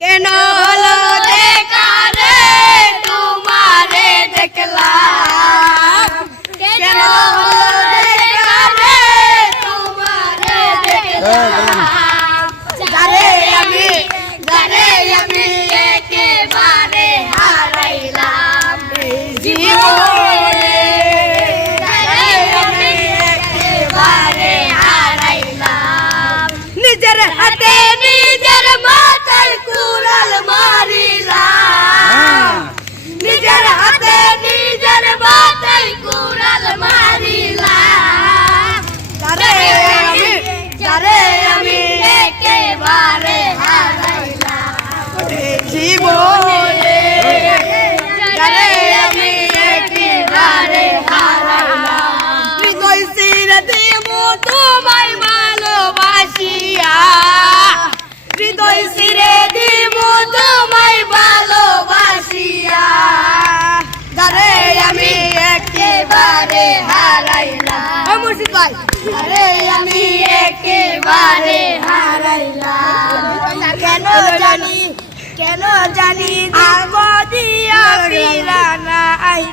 কেন হলো দেখা রে তোমারে দেখলাম, কেন হলো দেখা রে তোমারে দেখলাম, যারে আমি একেবারে হারাইলাম জীবনে, যারে আমি একেবারে হারাইলাম, নিজের হাতে নিজের মাথায় কুড়াল মারিলাম, নিজের হাতে নিজের মাথায় কুড়াল মারিলাম, যারে আমি একেবারে হারাইলাম জীবনে, যারে আমি একেবারে হারাইলাম, হৃদয় ছিঁড়ে দিব তোমায় ভালোবাসিয়া, হৃদয় ছিঁড়ে দিব তোমায় ভালোবাসিয়া, যারে আমি একেবারে হারাইলাম, মুর্শিদ ভাই, যারে আমি একেবারে হারাইলাম, কেন জানি আগো দিয়া ফিরানা